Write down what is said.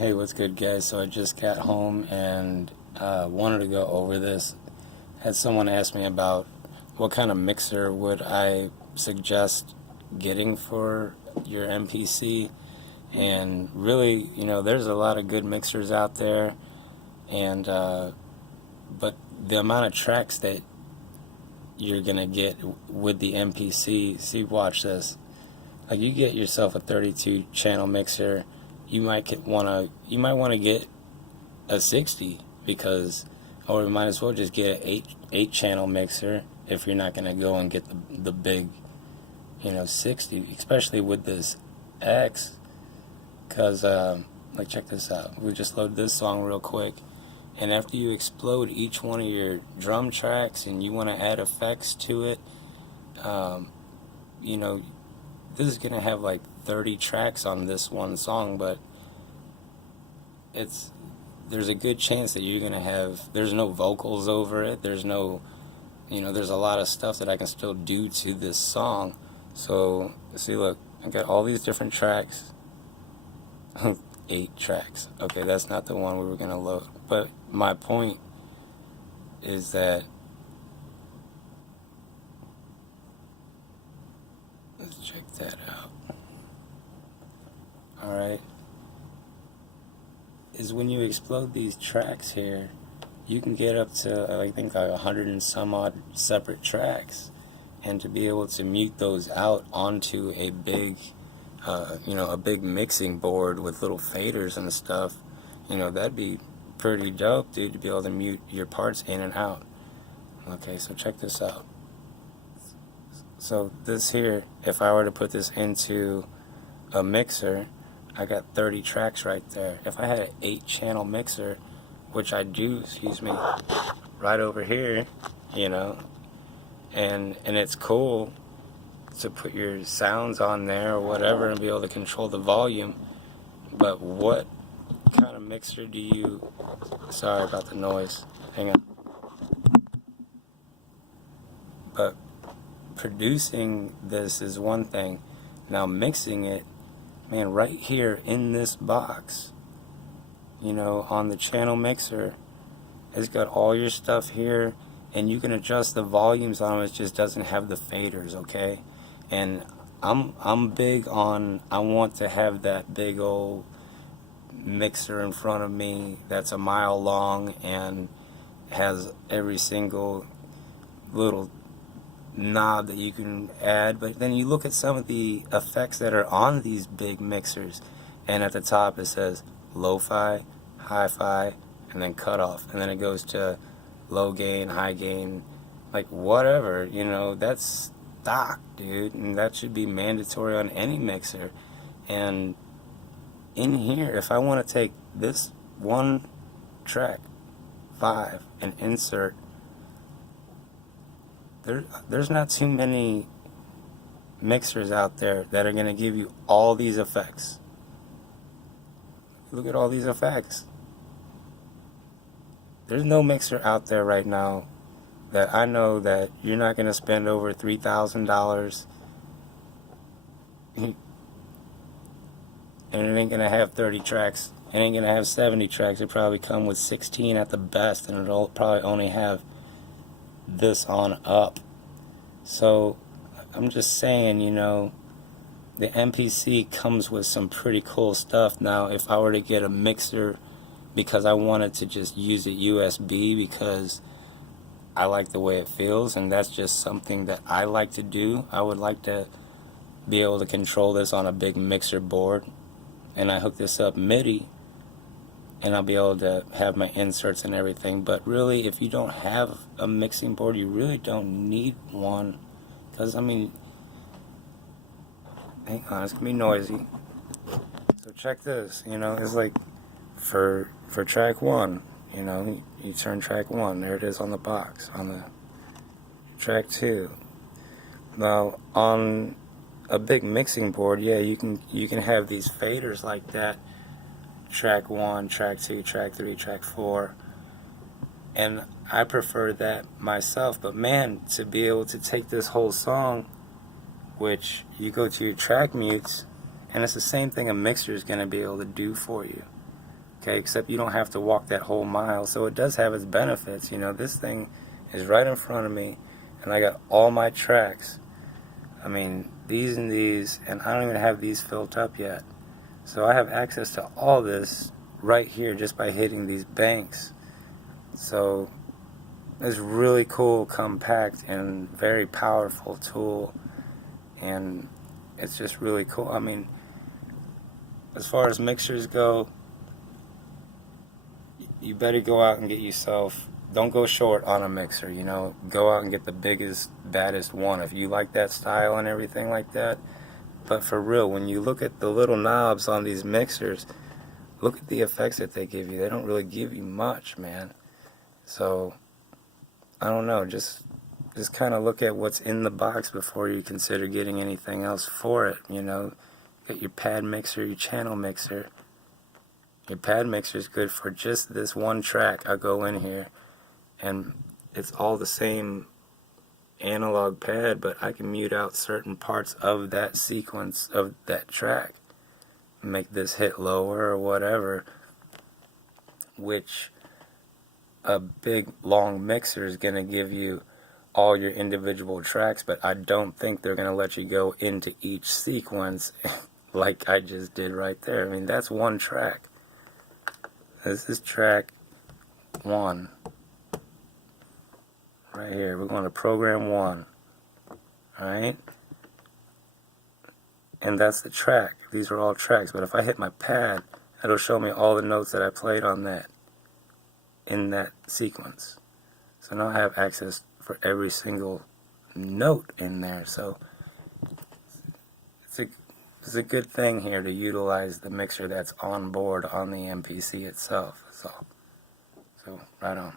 Hey, what's good, guys? So I just got home and wanted to go over this. Had someone ask me about what kind of mixer would I suggest getting for your MPC, and really, there's a lot of good mixers out there, and but the amount of tracks that you're gonna get with the MPC. See, watch this. Like, you get yourself a 32 channel mixer, you might want to get a 60, because, or you might as well just get an eight channel mixer if you're not gonna go and get the big 60, especially with this X, because like, check this out. We just load this song real quick, and after you explode each one of your drum tracks and you want to add effects to it, you know this is gonna have like 30 tracks on this one song, but there's a good chance that you're gonna have, there's no vocals over it, there's no, there's a lot of stuff that I can still do to this song. So see, look, I got all these different tracks. 8 tracks. Okay, that's not the one we were gonna load, but my point is that, let's check that out. Alright, is when you explode these tracks here, you can get up to, I think, like 100 and some odd separate tracks, and to be able to mute those out onto a big a big mixing board with little faders and stuff, that'd be pretty dope, dude, to be able to mute your parts in and out. Okay, so check this out. So this here, if I were to put this into a mixer, I got 30 tracks right there. If I had an 8 channel mixer, which I do, excuse me, right over here, and it's cool to put your sounds on there or whatever and be able to control the volume, but what kind of mixer do you, sorry about the noise, hang on, but producing this is one thing. Now mixing it, man, right here in this box, on the channel mixer, it's got all your stuff here, and you can adjust the volumes on it. It just doesn't have the faders, okay? And I'm big on, I want to have that big old mixer in front of me that's a mile long and has every single little knob that you can add. But then you look at some of the effects that are on these big mixers, and at the top it says lo-fi, hi-fi, and then cutoff, and then it goes to low gain, high gain, like whatever, that's stock, dude, and that should be mandatory on any mixer. And in here, if I want to take this one track 5 and insert, there's not too many mixers out there that are going to give you all these effects. Look at all these effects. There's no mixer out there right now that I know that you're not going to spend over $3,000 and it ain't going to have 30 tracks. It ain't going to have 70 tracks. It probably come with 16 at the best, and it'll probably only have this on up. So I'm just saying, the MPC comes with some pretty cool stuff. Now, if I were to get a mixer because I wanted to just use it USB because I like the way it feels, and that's just something that I like to do, I would like to be able to control this on a big mixer board, and I hook this up MIDI, and I'll be able to have my inserts and everything. But really, if you don't have a mixing board, you really don't need one, because, I mean, hang on, it's going to be noisy. So check this, it's like, for track 1, you turn track 1, there it is on the box. On the track 2, now on a big mixing board, yeah, you can have these faders like that, track 1, track 2, track 3, track 4, and I prefer that myself. But man, to be able to take this whole song, which you go to your track mutes, and it's the same thing a mixer is going to be able to do for you. Okay, except you don't have to walk that whole mile, so it does have its benefits. You know, this thing is right in front of me, and I got all my tracks. I mean, these and these, and I don't even have these filled up yet. So I have access to all this right here just by hitting these banks. So it's really cool, compact, and very powerful tool, and it's just really cool. I mean, as far as mixers go, you better go out and get yourself, don't go short on a mixer, you know, go out and get the biggest, baddest one if you like that style and everything like that. But for real, when you look at the little knobs on these mixers, look at the effects that they give you. They don't really give you much, man. So I don't know, just kind of look at what's in the box before you consider getting anything else for it, you know. Get your pad mixer, your channel mixer. Your pad mixer is good for just this one track. I go in here and it's all the same analog pad, but I can mute out certain parts of that sequence of that track, make this hit lower or whatever, which a big long mixer is going to give you all your individual tracks, but I don't think they're going to let you go into each sequence like I just did right there. I mean, that's one track. This is track 1 right here. We're going to program 1. Alright? And that's the track. These are all tracks. But if I hit my pad, it'll show me all the notes that I played on that in that sequence. So now I have access for every single note in there. So it's a good thing here to utilize the mixer that's on board on the MPC itself. That's all. So right on.